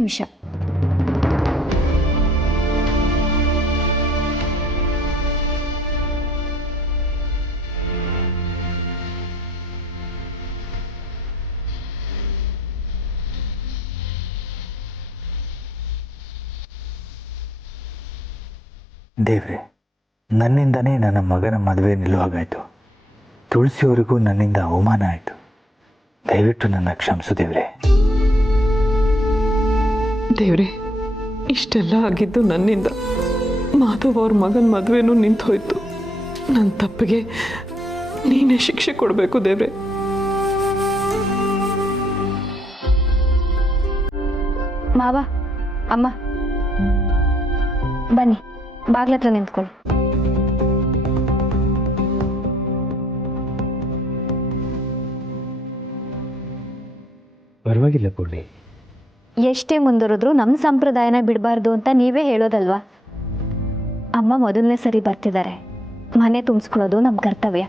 ನಿಮಿಷ. ದೇವ್ರೆ, ನನ್ನಿಂದನೇ ನನ್ನ ಮಗನ ಮದುವೆ ನಿಲ್ಲುವಾಗಾಯಿತು. ತುಳಸಿಯವರಿಗೂ ನನ್ನಿಂದ ಅವಮಾನ ಆಯಿತು. ದಯವಿಟ್ಟು ನನ್ನ ಕ್ಷಮಿಸು ದೇವ್ರೆ. ದೇವ್ರೆ, ಇಷ್ಟೆಲ್ಲ ಆಗಿದ್ದು ನನ್ನಿಂದ. ಮಾಧವ್ ಅವ್ರ ಮಗನ ಮದುವೆನೂ ನಿಂತು ಹೋಯ್ತು. ನನ್ನ ತಪ್ಪಿಗೆ ನೀನೇ ಶಿಕ್ಷೆ ಕೊಡಬೇಕು ದೇವ್ರೆ. ಮಾವ, ಅಮ್ಮ, ಬನ್ನಿ, ಬಾಗ್ಲತ್ರ ನಿಂತ್ಕೊಳ್ಳಿ. ಪರವಾಗಿಲ್ಲ ಪುಣ್ಯ. ಎಷ್ಟೇ ಮುಂದುವರೆದ್ರು ನಮ್ಮ ಸಂಪ್ರದಾಯನ ಬಿಡಬಾರ್ದು ಅಂತ ನೀವೇ ಹೇಳೋದಲ್ವಾ? ಅಮ್ಮ ಮೊದಲನೇ ಸರಿ ಬರ್ತಿದ್ದಾರೆ. ಮನೆ ತುಂಬಿಸ್ಕೊಳ್ಳೋದು ನಮ್ಮ ಕರ್ತವ್ಯ.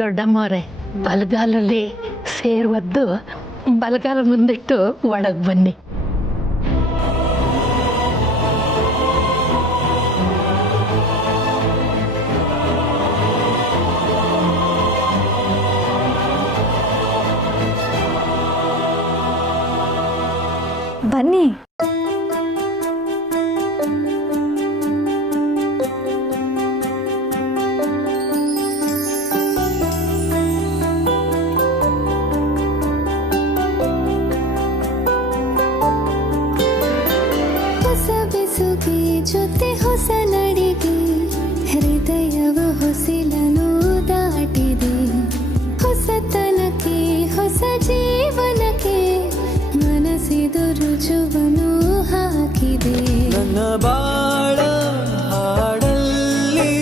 ದೊಡ್ಡಮ್ಮವ್ರೆ, ಬಲಗಾಲಲ್ಲಿ ಸೇರು ಒದ್ದು ಬಲಗಾಲ ಮುಂದಿಟ್ಟು ಒಳಗೆ ಬನ್ನಿ. ಬನ್ನಿ. ಜೊತೆ ಹೊಸ ನಡಿಗೆ ಹೃದಯವ ಹೊಸಿಲನು ದಾಟಿದೆ. ಹೊಸತನಕ್ಕೆ ಹೊಸ ಜೀವನಕ್ಕೆ ಮನಸ್ಸಿದು ರುಜುವನು ಹಾಕಿದೆ. ನನ್ನ ಬಾಳ ಹಾಡಲ್ಲಿ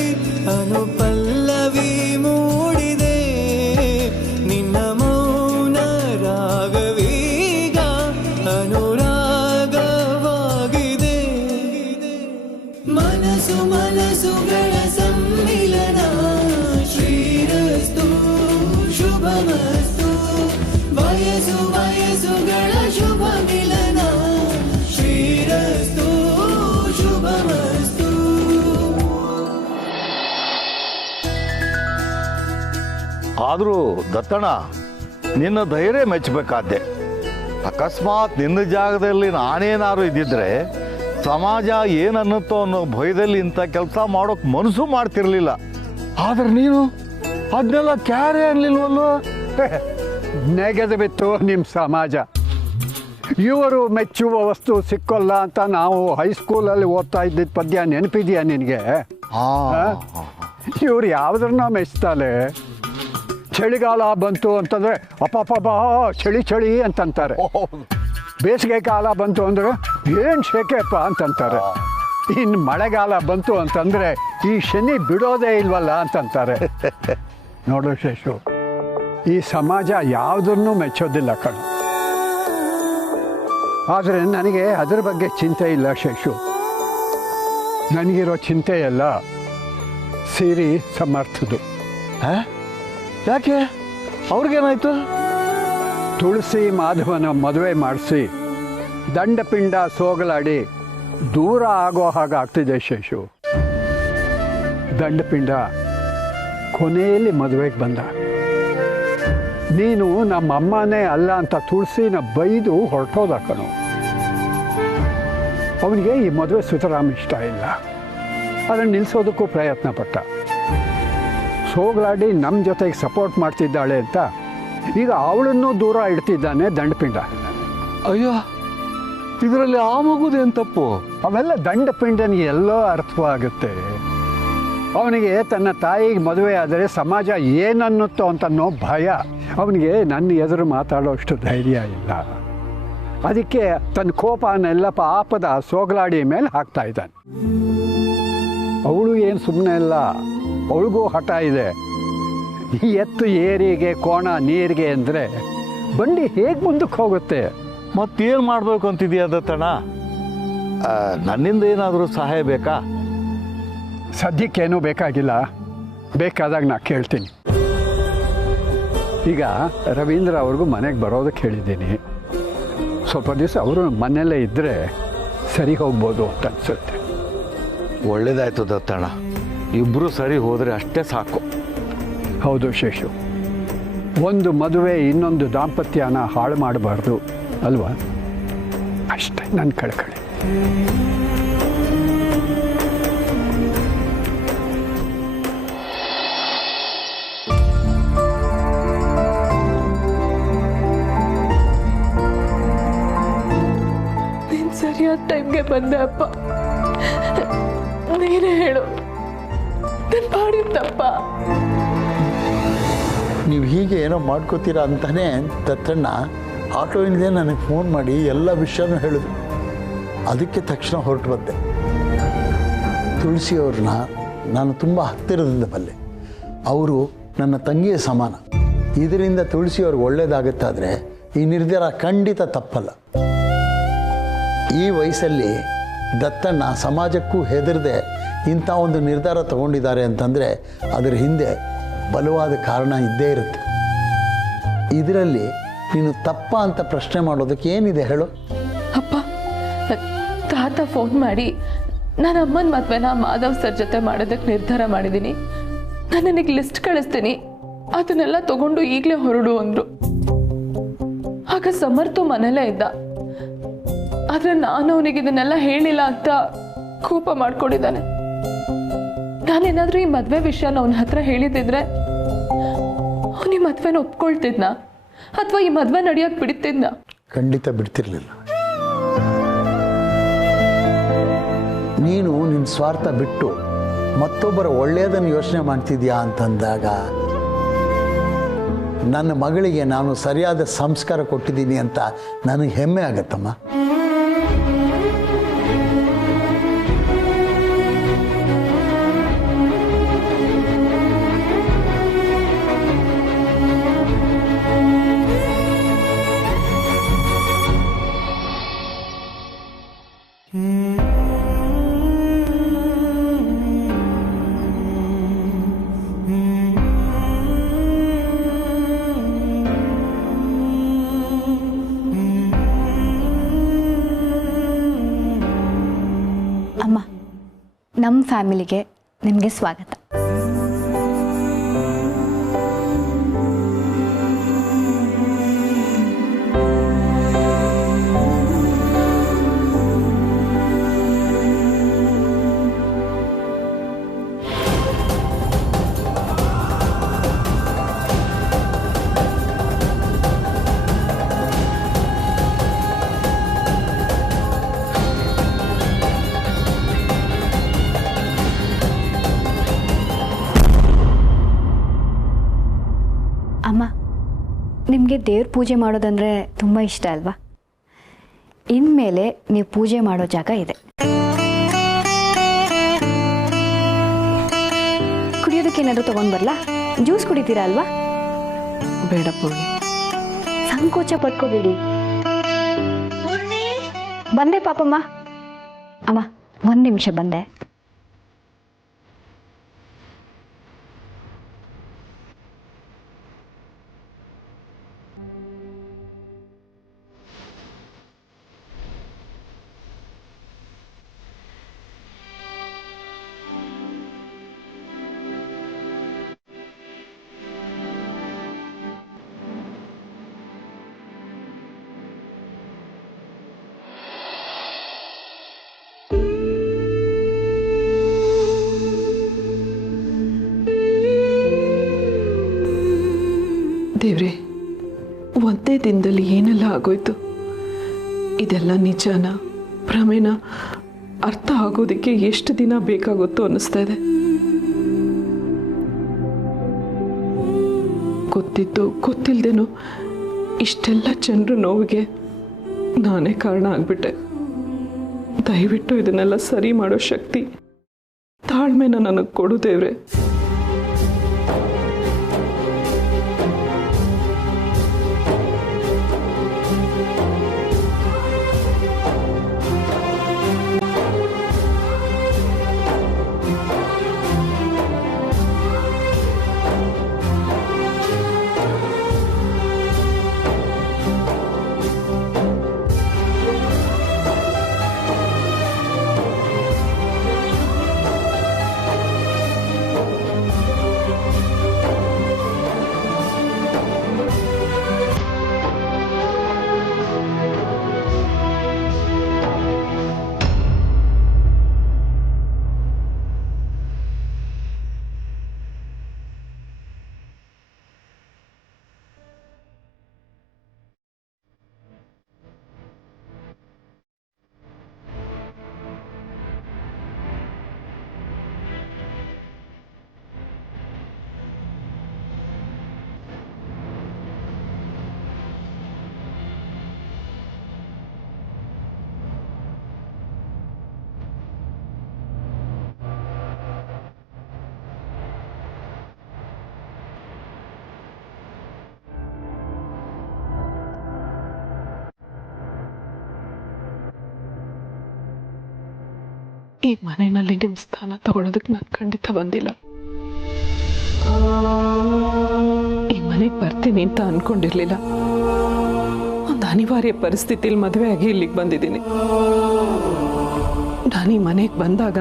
ಅನುಪಲ್ಲವಿ ಮೂಡಿದೆ. ನಿನ್ನ ಮೌನ ರಾಗವೀಗ ಅನುರಾಗವಾಗಿದೆ. ಮನಸ್ಸು ಮನಸ್ಸುಗಳ ಸಮ್ಮಿಲನ. ಶ್ರೀರಸ್ತು ಶುಭಮಸ್ತು. ವಯಸ್ಸು ವಯಸ್ಸುಗಳ ಶುಭ ಮಿಲನ. ಶ್ರೀರಸ್ತು ಶುಭಮಸ್ತು. ಆದರೂ ದತ್ತಣ್ಣ, ನಿನ್ನ ಧೈರ್ಯ ಮೆಚ್ಚಬೇಕಾದ್ದೆ. ಅಕಸ್ಮಾತ್ ನಿನ್ನ ಜಾಗದಲ್ಲಿ ನಾನೇನಾದ್ರು ಇದ್ದಿದ್ರೆ ಸಮಾಜ ಏನನ್ನುತ್ತೋ ಅನ್ನೋ ಭಯದಲ್ಲಿ ಇಂಥ ಕೆಲಸ ಮಾಡೋಕೆ ಮನಸ್ಸು ಮಾಡ್ತಿರ್ಲಿಲ್ಲ. ಆದ್ರೆ ನೀನು ಅದನ್ನೆಲ್ಲ ಕ್ಯಾರೆ ಅನ್ನಲಿಲ್ವಲ್ಲೋ. ನೆಗೆದು ಬಿತ್ತು ನಿಮ್ಮ ಸಮಾಜ. ಇವರು ಮೆಚ್ಚುವ ವಸ್ತು ಸಿಕ್ಕೋಲ್ಲ ಅಂತ ನಾವು ಹೈಸ್ಕೂಲಲ್ಲಿ ಓದ್ತಾ ಇದ್ದಿದ್ದ ಪದ್ಯ ನೆನಪಿದೆಯಾ ನಿನಗೆ? ಇವ್ರು ಯಾವುದ್ರನ್ನ ಮೆಚ್ತಾಳೆ. ಚಳಿಗಾಲ ಬಂತು ಅಂತಂದರೆ ಅಪ್ಪಪ್ಪ ಚಳಿ ಚಳಿ ಅಂತಂತಾರೆ. ಬೇಸಿಗೆ ಕಾಲ ಬಂತು ಅಂದರೆ ಏನು ಶೇಕೆಪ್ಪ ಅಂತಂತಾರೆ. ಇನ್ನು ಮಳೆಗಾಲ ಬಂತು ಅಂತಂದರೆ ಈ ಶನಿ ಬಿಡೋದೇ ಇಲ್ವಲ್ಲ ಅಂತಂತಾರೆ. ನೋಡು ಶೇಷು, ಈ ಸಮಾಜ ಯಾವುದನ್ನು ಮೆಚ್ಚೋದಿಲ್ಲ ಕಣು. ಆದರೆ ನನಗೆ ಅದರ ಬಗ್ಗೆ ಚಿಂತೆ ಇಲ್ಲ ಶೇಷು. ನನಗಿರೋ ಚಿಂತೆ ಎಲ್ಲ ಸಿರಿ ಸಮರ್ಥದು. ಯಾಕೆ? ಅವ್ರಿಗೇನಾಯ್ತು? ತುಳಸಿ ಮಾಧವನ ಮದುವೆ ಮಾಡಿಸಿ ದಂಡಪಿಂಡ ಸೋಗಲಾಡಿ ದೂರ ಆಗೋ ಹಾಗಾಗ್ತಿದೆ ಶೇಷು. ದಂಡಪಿಂಡ ಕೊನೆಯಲ್ಲಿ ಮದುವೆಗೆ ಬಂದ. ನೀನು ನಮ್ಮ ಅಮ್ಮನೇ ಅಲ್ಲ ಅಂತ ತುಳಸಿನ ಬೈದು ಹೊರಟೋದ ಕಣು. ಅವನಿಗೆ ಈ ಮದುವೆ ಸುತರಾಮ್ ಇಷ್ಟ ಇಲ್ಲ. ಅದನ್ನು ನಿಲ್ಲಿಸೋದಕ್ಕೂ ಪ್ರಯತ್ನ ಪಟ್ಟ. ಸೋಗಲಾಡಿ ನಮ್ಮ ಜೊತೆಗೆ ಸಪೋರ್ಟ್ ಮಾಡ್ತಿದ್ದಾಳೆ ಅಂತ ಈಗ ಅವಳನ್ನೂ ದೂರ ಇಡ್ತಿದ್ದಾನೆ ದಂಡಪಿಂಡ. ಅಯ್ಯೋ, ಇದರಲ್ಲಿ ಆ ಮಗುದೇನು ತಪ್ಪು? ಅವೆಲ್ಲ ದಂಡಪಿಂಡನಿಗೆ ಎಲ್ಲೋ ಅರ್ಥವಾಗುತ್ತೆ. ಅವನಿಗೆ ತನ್ನ ತಾಯಿಗೆ ಮದುವೆ ಆದರೆ ಸಮಾಜ ಏನನ್ನುತ್ತೋ ಅಂತನ್ನೋ ಭಯ. ಅವನಿಗೆ ನನ್ನ ಎದುರು ಮಾತಾಡೋಷ್ಟು ಧೈರ್ಯ ಇಲ್ಲ. ಅದಕ್ಕೆ ತನ್ನ ಕೋಪನೆಲ್ಲ ಪಾಪದ ಸೋಗಲಾಡಿ ಮೇಲೆ ಹಾಕ್ತಾ ಇದ್ದಾನೆ. ಅವಳು ಏನು ಸುಮ್ಮನೆ ಇಲ್ಲ, ಅವಳಿಗೂ ಹಠ ಇದೆ. ಈ ಎತ್ತು ಏರಿಗೆ ಕೋಣ ನೀರಿಗೆ ಅಂದರೆ ಬಂಡಿ ಹೇಗೆ ಮುಂದಕ್ಕೆ ಹೋಗುತ್ತೆ? ಮತ್ತೇನು ಮಾಡಬೇಕು ಅಂತಿದೆಯಾ ದತ್ತಣ್ಣ? ನನ್ನಿಂದ ಏನಾದರೂ ಸಹಾಯ ಬೇಕಾ? ಸದ್ಯಕ್ಕೇನೂ ಬೇಕಾಗಿಲ್ಲ, ಬೇಕಾದಾಗ ನಾ ಕೇಳ್ತೀನಿ. ಈಗ ರವೀಂದ್ರ ಅವ್ರಿಗೂ ಮನೆಗೆ ಬರೋದಕ್ಕೆ ಹೇಳಿದ್ದೀನಿ. ಸ್ವಲ್ಪ ದಿವಸ ಅವರು ಮನೆಯಲ್ಲೇ ಇದ್ದರೆ ಸರಿ ಹೋಗ್ಬೋದು ಅಂತ ಅನಿಸುತ್ತೆ. ಒಳ್ಳೇದಾಯ್ತು ದತ್ತಣ್ಣ, ಇಬ್ಬರು ಸರಿ ಹೋದರೆ ಅಷ್ಟೇ ಸಾಕು. ಹೌದು ಶೇಷು, ಒಂದು ಮದುವೆ ಇನ್ನೊಂದು ದಾಂಪತ್ಯನ ಹಾಳು ಮಾಡಬಾರ್ದು ಅಲ್ವಾ? ಅಷ್ಟೇ ನನ್ನ ಕಳ್ಕಳಿ. ನೀನು ಸರಿಯಾದ ಟೈಮ್ಗೆ ಬಂದೆ ಅಪ್ಪ. ನೀನೇ ಹೇಳು, ನಾನು ಮಾಡಿದ ತಪ್ಪ? ನೀವು ಹೀಗೆ ಏನೋ ಮಾಡ್ಕೋತೀರಾ ಅಂತಾನೆ ದತ್ತಣ್ಣ ಆಟೋವಿಂದೇ ನನಗೆ ಫೋನ್ ಮಾಡಿ ಎಲ್ಲ ವಿಷಯನೂ ಹೇಳಿದ್ರು. ಅದಕ್ಕೆ ತಕ್ಷಣ ಹೊರಟು ಬಂದೆ. ತುಳಸಿಯವ್ರನ್ನ ನಾನು ತುಂಬ ಹತ್ತಿರದಿಂದ ಬಲ್ಲೆ. ಅವರು ನನ್ನ ತಂಗಿಯ ಸಮಾನ. ಇದರಿಂದ ತುಳಸಿಯವ್ರಿಗೆ ಒಳ್ಳೇದಾಗುತ್ತಾದರೆ ಈ ನಿರ್ಧಾರ ಖಂಡಿತ ತಪ್ಪಲ್ಲ. ಈ ವಯಸ್ಸಲ್ಲಿ ದತ್ತಣ್ಣ ಸಮಾಜಕ್ಕೂ ಹೆದರದೆ ಇಂಥ ಒಂದು ನಿರ್ಧಾರ ತಗೊಂಡಿದ್ದಾರೆ ಅಂತಂದರೆ ಅದರ ಹಿಂದೆ ಬಲವಾದ ಕಾರಣ ಇದ್ದೇ ಇರುತ್ತೆ. ಇದರಲ್ಲಿ ನೀನು ತಪ್ಪ ಅಂತ ಪ್ರಶ್ನೆ ಮಾಡೋದಕ್ಕೆ ಏನಿದೆ ಹೇಳು? ಅಪ್ಪ, ತಾತ ಫೋನ್ ಮಾಡಿ ನಾನು ಅಮ್ಮನ ಮದುವೆನ ಮಾಧವ್ ಸರ್ ಜೊತೆ ಮಾಡೋದಕ್ಕೆ ನಿರ್ಧಾರ ಮಾಡಿದ್ದೀನಿ, ನಾನು ನನಗೆ ಲಿಸ್ಟ್ ಕಳಿಸ್ತೀನಿ, ಅದನ್ನೆಲ್ಲ ತಗೊಂಡು ಈಗಲೇ ಹೊರಡು ಅಂದರು. ಆಗ ಸಮರ್ಥು ಮನೇಲೇ ಇದ್ದ. ಆದರೆ ನಾನು ಅವನಿಗೆ ಇದನ್ನೆಲ್ಲ ಹೇಳಿಲ್ಲ ಅಂತ ಕೋಪ ಮಾಡ್ಕೊಂಡಿದ್ದಾನೆ. ನಾನೇನಾದರೂ ಈ ಮದುವೆ ವಿಷಯನ ಅವನ ಹತ್ರ ಹೇಳಿದಿದ್ರೆ ಅವನು ಈ ಮದುವೆನ ಒಪ್ಕೊಳ್ತಿದ್ನ ಅಥವಾ ಈ ಮದುವೆ ನಡೆಯೋಕೆ ಬಿಡ್ತಿದ್ನ? ಖಂಡಿತ ಬಿಡ್ತಿರ್ಲಿಲ್ಲ. ನೀನು ನಿನ್ನ ಸ್ವಾರ್ಥ ಬಿಟ್ಟು ಮತ್ತೊಬ್ಬರ ಒಳ್ಳೆಯದನ್ನು ಯೋಚನೆ ಮಾಡ್ತಿದ್ಯಾ ಅಂತಂದಾಗ ನನ್ನ ಮಗಳಿಗೆ ನಾನು ಸರಿಯಾದ ಸಂಸ್ಕಾರ ಕೊಟ್ಟಿದ್ದೀನಿ ಅಂತ ನನಗೆ ಹೆಮ್ಮೆ ಆಗತ್ತಮ್ಮ. ಅಮ್ಮ, ನಮ್ಮ ಫ್ಯಾಮಿಲಿಗೆ ನಿಮಗೆ ಸ್ವಾಗತ. ಅಮ್ಮ, ನಿಮಗೆ ದೇವ್ರ ಪೂಜೆ ಮಾಡೋದಂದರೆ ತುಂಬ ಇಷ್ಟ ಅಲ್ವಾ? ಇನ್ಮೇಲೆ ನೀವು ಪೂಜೆ ಮಾಡೋ ಜಾಗ ಇದೆ. ಕುಡಿಯೋದಕ್ಕೆ ಏನಾದರೂ ತೊಗೊಂಡು ಬರಲಾ? ಜ್ಯೂಸ್ ಕುಡಿತೀರಾ ಅಲ್ವಾ? ಬೇಡ ಪೂರ್ಣಿ. ಸಂಕೋಚ ಪಡ್ಕೋಬೇಡಿ. ಬಂದೆ ಪಾಪಮ್ಮ. ಅಮ್ಮ, ಒಂದು ನಿಮಿಷ ಬಂದೆ. ದೇವ್ರೆ, ಒಂದೇ ದಿನದಲ್ಲಿ ಏನೆಲ್ಲ ಆಗೋಯ್ತು. ಇದೆಲ್ಲ ನಿಜನ ಭ್ರಮೆನ ಅರ್ಥ ಆಗೋದಕ್ಕೆ ಎಷ್ಟು ದಿನ ಬೇಕಾಗುತ್ತೋ ಅನ್ನಿಸ್ತಾ ಇದೆ. ಗೊತ್ತಿದ್ದು ಗೊತ್ತಿಲ್ಲದೇನೋ ಇಷ್ಟೆಲ್ಲ ಜನರ ನೋವಿಗೆ ನಾನೇ ಕಾರಣ ಆಗ್ಬಿಟ್ಟೆ. ದಯವಿಟ್ಟು ಇದನ್ನೆಲ್ಲ ಸರಿ ಮಾಡೋ ಶಕ್ತಿ, ತಾಳ್ಮೆನ ನನಗೆ ಕೊಡು ದೇವ್ರೆ. ಈ ಮನೆಯಲ್ಲಿ ನಿಮ್ಮ ಸ್ಥಾನ ತಗೊಳ್ಳೋದಕ್ಕೆ ನಾನು ಖಂಡಿತ ಬಂದಿಲ್ಲ. ಈ ಮನೆಗೆ ಬರ್ತೀನಿ ಅಂತ ಅನ್ಕೊಂಡಿರ್ಲಿಲ್ಲ. ಒಂದು ಅನಿವಾರ್ಯ ಪರಿಸ್ಥಿತಿಲಿ ಮದುವೆ ಆಗಿ ಇಲ್ಲಿಗೆ ಬಂದಿದ್ದೀನಿ. ನಾನು ಈ ಮನೆಗೆ ಬಂದಾಗ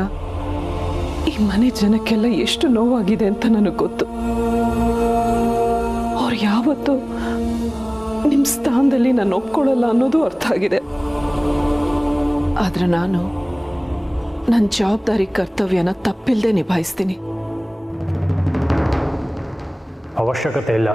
ಈ ಮನೆ ಜನಕ್ಕೆಲ್ಲ ಎಷ್ಟು ನೋವಾಗಿದೆ ಅಂತ ನನಗೆ ಗೊತ್ತು. ಅವ್ರು ಯಾವತ್ತೂ ನಿಮ್ಮ ಸ್ಥಾನದಲ್ಲಿ ನಾನು ಒಪ್ಕೊಳ್ಳಲ್ಲ ಅನ್ನೋದು ಅರ್ಥ ಆಗಿದೆ. ಆದ್ರೆ ನಾನು ನನ್ನ ಜವಾಬ್ದಾರಿ ಕರ್ತವ್ಯನ ತಪ್ಪಿಲ್ಲದೆ ನಿಭಾಯಿಸ್ತೀನಿ. ಅವಶ್ಯಕತೆ ಇಲ್ಲ.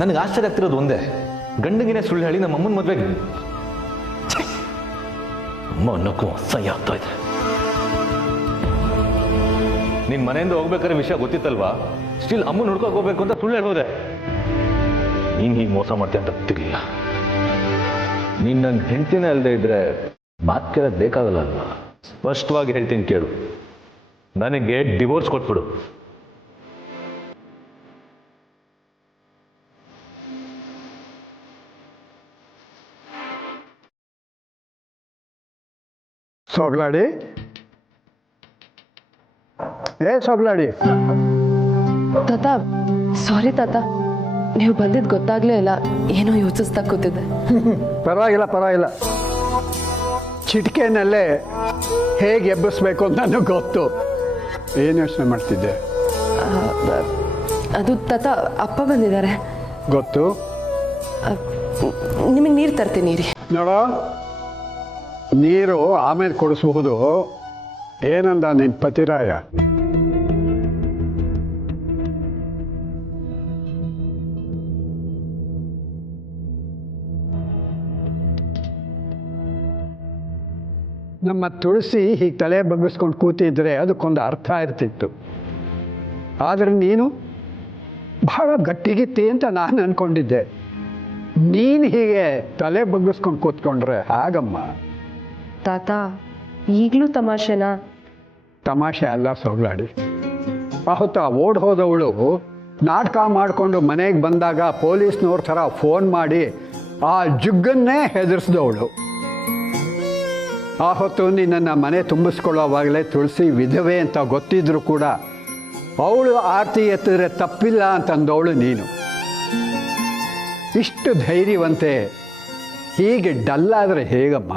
ನನಗೆ ಆಶ್ಚರ್ಯ ಆಗ್ತಿರೋದು ಒಂದೇ, ಗಂಡಗಿನೇ ಸುಳ್ಳು ಹೇಳಿ ನಮ್ಮ ಅಮ್ಮನ ಮದುವೆಗೆ ಅಮ್ಮ ಅನ್ನೋಕ್ಕೂ ಅಸಹ್ಯ ಆಗ್ತಾ ಇದೆ. ನಿನ್ ಮನೆಯಿಂದ ಹೋಗ್ಬೇಕಾದ್ರೆ ವಿಷಯ ಗೊತ್ತಿತ್ತಲ್ವಾ? ಸ್ಟಿಲ್ ಅಮ್ಮನ ಹುಡ್ಕೋಕ್ ಹೋಗ್ಬೇಕು ಅಂತ ಸುಳ್ಳು ಹೇಳ್ಬೋದೆ. ನೀನ್ ಹೀಗೆ ಮೋಸ ಮಾಡ್ತೀಯ ಅಂತ ಗೊತ್ತಿರ್ಲಿಲ್ಲ. ನೀನ್ ನನ್ನ ಹೆಂಡ್ತಿನೇ ಅಲ್ಲದೆ ಇದ್ರೆ ಮಾತು ಕೇಳೋದು ಬೇಕಾಗಲ್ಲ ಅಲ್ವಾ? ಸ್ಪಷ್ಟವಾಗಿ ಹೇಳ್ತೀನಿ ಕೇಳು, ನನಗೆ ಡಿವೋರ್ಸ್ ಕೊಟ್ಬಿಡು. ಸೊಗ್ಲಾಡಿ, ಸೊಗ್ಲಾಡಿ. ತಾತ, ಸಾರಿ ತಾತ, ನೀವು ಬಂದಿದ್ದು ಗೊತ್ತಾಗ್ಲೇ ಇಲ್ಲ. ಏನೋ ಯೋಚಿಸ್ತಾ ಕೂತಿದ್ದೆ. ಪರವಾಗಿಲ್ಲ. ಚಿಟಿಕೆನಲ್ಲೇ ಹೇಗೆ ಎಬ್ಬಿಸ್ಬೇಕು ಅಂತ ನನಗೆ ಗೊತ್ತು. ಏನು ಯೋಚನೆ ಮಾಡ್ತಿದ್ದೆ? ಅದು ತಾತ, ಅಪ್ಪ ಬಂದಿದ್ದಾರೆ. ಗೊತ್ತು. ನಿಮಗೆ ನೀರು ತರ್ತೀನಿ ರೀ. ನೋಡೋ, ನೀರು ಆಮೇಲೆ ಕೊಡಿಸ್ಬಹುದು. ಏನಂದ ನಿನ್ನ ಪತಿರಾಯ? ನಮ್ಮ ತುಳಸಿ ಹೀಗೆ ತಲೆ ಬಗ್ಗಿಸ್ಕೊಂಡು ಕೂತಿದ್ರೆ ಅದಕ್ಕೊಂದು ಅರ್ಥ ಇರ್ತಿತ್ತು. ಆದರೆ ನೀನು ಬಹಳ ಗಟ್ಟಿಗಿತ್ತಿ ಅಂತ ನಾನು ಅಂದ್ಕೊಂಡಿದ್ದೆ. ನೀನು ಹೀಗೆ ತಲೆ ಬಗ್ಗಿಸ್ಕೊಂಡು ಕೂತ್ಕೊಂಡ್ರೆ ಹಾಗಮ್ಮ. ತಾತ, ಈಗಲೂ ತಮಾಷೆನಾ? ತಮಾಷೆ ಅಲ್ಲ ಸೊಗ್ಲಾಡಿ. ಆವತ್ತ ಓಡ್ ಹೋದವಳು ನಾಟಕ ಮಾಡಿಕೊಂಡು ಮನೆಗೆ ಬಂದಾಗ ಪೊಲೀಸ್ನವ್ರ ಥರ ಫೋನ್ ಮಾಡಿ ಆ ಜುಗ್ಗನ್ನೇ ಹೆದರ್ಸಿದವಳು. ಆ ಹೊತ್ತು ನಿನ್ನನ್ನು ಮನೆ ತುಂಬಿಸ್ಕೊಳ್ಳೋವಾಗಲೇ ತುಳಸಿ ವಿಧವೆ ಅಂತ ಗೊತ್ತಿದ್ರು ಕೂಡ ಅವಳು ಆರತಿ ಎತ್ತಿದ್ರೆ ತಪ್ಪಿಲ್ಲ ಅಂತಂದವಳು ನೀನು. ಇಷ್ಟು ಧೈರ್ಯವಂತೆ ಹೀಗೆ ಡಲ್ಲಾದರೆ ಹೇಗಮ್ಮ?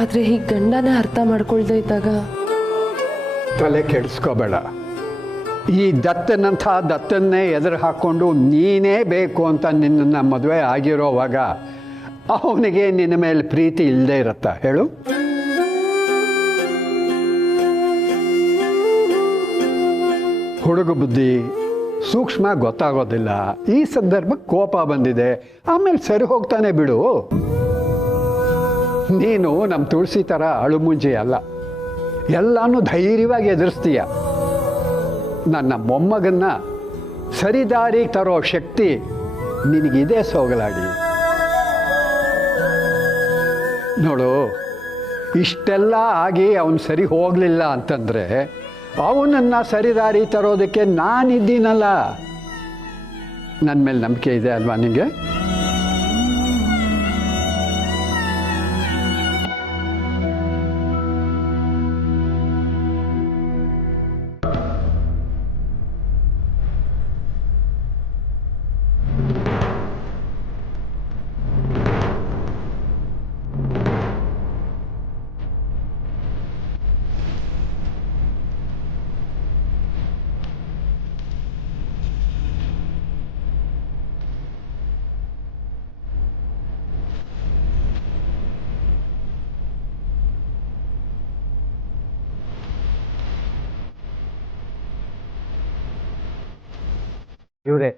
ಆದ್ರೆ ಈ ಗಂಡನ ಅರ್ಥ ಮಾಡ್ಕೊಳ್ದೇ ಇದ್ದಾಗ ತಲೆ ಕೆಡಿಸ್ಕೋಬೇಡ. ಈ ದತ್ತನ್ನೇ ಎದುರು ಹಾಕ್ಕೊಂಡು ನೀನೇ ಬೇಕು ಅಂತ ನಿನ್ನನ್ನು ಮದುವೆ ಆಗಿರೋವಾಗ ಅವನಿಗೆ ನಿನ್ನ ಮೇಲೆ ಪ್ರೀತಿ ಇಲ್ಲದೆ ಇರತ್ತಾ ಹೇಳು? ಹುಡುಗ ಬುದ್ಧಿ ಸೂಕ್ಷ್ಮ ಗೊತ್ತಾಗೋದಿಲ್ಲ. ಈ ಸಂದರ್ಭಕ್ಕೆ ಕೋಪ ಬಂದಿದೆ, ಆಮೇಲೆ ಸರಿ ಹೋಗ್ತಾನೆ ಬಿಡು. ನೀನು ನಮ್ಮ ತುಳಸಿ ಥರ ಅಳುಮುಂಜಿ ಅಲ್ಲ, ಎಲ್ಲಾನು ಧೈರ್ಯವಾಗಿ ಎದುರಿಸ್ತೀಯ. ನನ್ನ ಮೊಮ್ಮಗನ್ನ ಸರಿದಾರಿಗೆ ತರೋ ಶಕ್ತಿ ನಿನಗಿದೆ ಸೋಗಲಾಡಿ. ನೋಡು, ಇಷ್ಟೆಲ್ಲ ಆಗಿ ಅವನು ಸರಿ ಹೋಗಲಿಲ್ಲ ಅಂತಂದರೆ ಅವನನ್ನು ಸರಿದಾರಿ ತರೋದಕ್ಕೆ ನಾನಿದ್ದೀನಲ್ಲ. ನನ್ನ ಮೇಲೆ ನಂಬಿಕೆ ಇದೆ ಅಲ್ವಾ ನಿನಗೆ? ಇವರೇ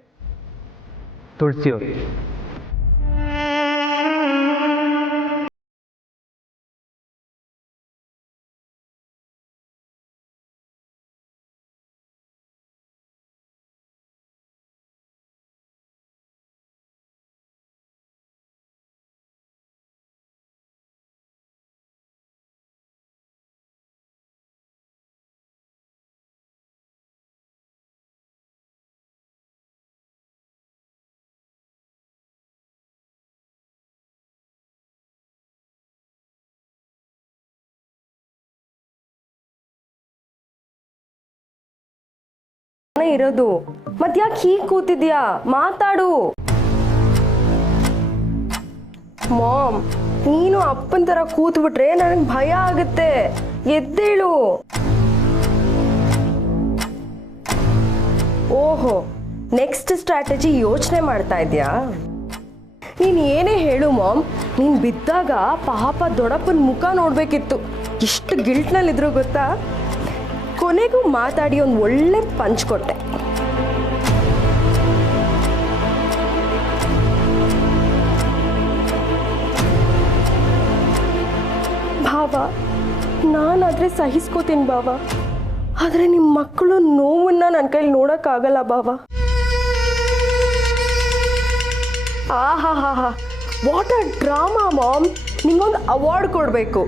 ತುಳಸಿಯವರು. ಇರೋದು ಮತ್ತೆ ಯಾಕೆ ಹೀಗೆ ಕೂತಿದ್ಯಾ? ಮಾತಾಡು. ಮಾಮ್, ನೀನು ಅಪ್ಪನ ತರ ಕೂತ್ಬಿಟ್ರೆ ನನಗೆ ಭಯ ಆಗುತ್ತೆ. ಎದ್ದೇಳು. ಓಹೋ, ನೆಕ್ಸ್ಟ್ ಸ್ಟ್ರಾಟಜಿ ಯೋಚನೆ ಮಾಡ್ತಾ ಇದ್ಯಾ? ನೀನು ಏನೇ ಹೇಳು ಮಾಮ್, ನೀನು ಬಿದ್ದಾಗ ಪಾಪ ದೊಡ್ಡಪ್ಪನ ಮುಖ ನೋಡ್ಬೇಕಿತ್ತು. ಎಷ್ಟು ಗಿಲ್ಟ್ನಲ್ಲಿದ್ರು ಗೊತ್ತಾ? ಕೊನೆಗೂ ಮಾತಾಡಿ ಒಂದು ಒಳ್ಳೆ ಪಂಚ್ ಕೊಟ್ಟೆ. ಭಾವ, ನಾನಾದರೆ ಸಹಿಸ್ಕೋತೀನಿ ಭಾವ, ಆದರೆ ನಿಮ್ಮ ಮಕ್ಕಳು ನೋವನ್ನ ನನ್ನ ಕೈಲಿ ನೋಡೋಕ್ಕಾಗಲ್ಲ ಭಾವ. ಆಹಾ ಹಾ ಹಾ, ವಾಟ್ ಅ ಡ್ರಾಮಾ ಮಾಮ್. ನಿಂಗೊಂದು ಅವಾರ್ಡ್ ಕೊಡಬೇಕು.